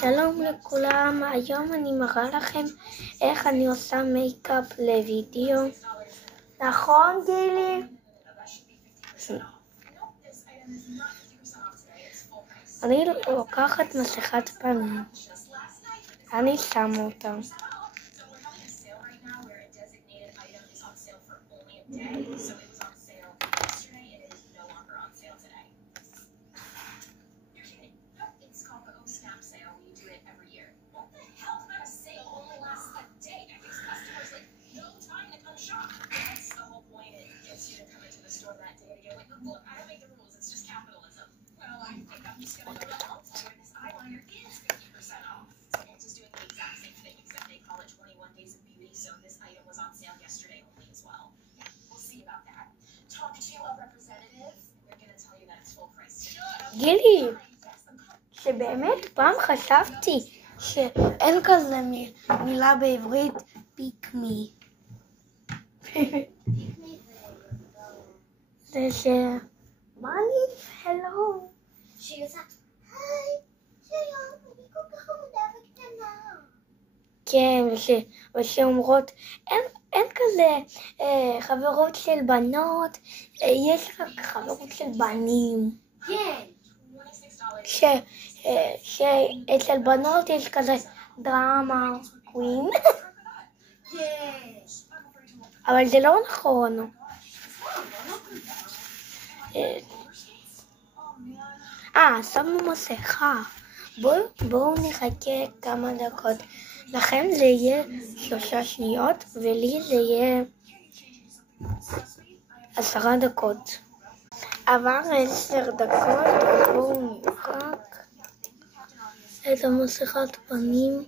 שלום לכולם, היום אני מראה לכם איך אני עושה מייקאפ לוידאו. נכון גילי? אני לוקחת מסכת פנים, אני שמה אותה. גילי, שבאמת פעם חשבתי שאין כזה מילה בעברית pick me. זה מה אני? הלו. שהיא עושה היי, שלום, אני כל כך חמודה וקטנה. כן, ושאומרות אין כזה חברות של בנות, יש רק חברות של בנים. כן. שאצל בנות יש כזה דרמה קווין. כן. אבל זה לא נכון. שמנו מסכה. בואו נחכה כמה דקות. לכם זה יהיה 3 שניות ולי זה יהיה 10 דקות. עבר 10 דקות, בואו נרחק את המסכת פנים.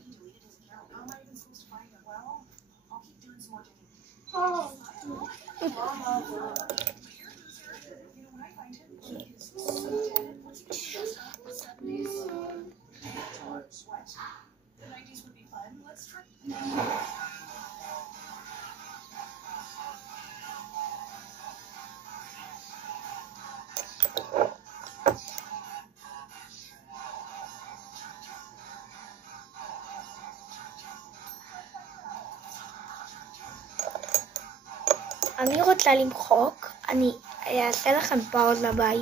אני רוצה למחוק, אני אעשה לכם פאוזה ביי.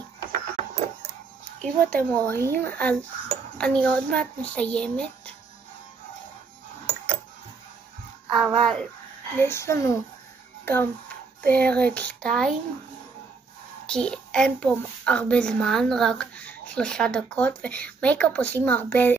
אם אתם רואים, אז אני עוד מעט מסיימת. אבל יש לנו גם פרק 2, כי אין פה הרבה זמן, רק 3 דקות, ומייקאפ עושים הרבה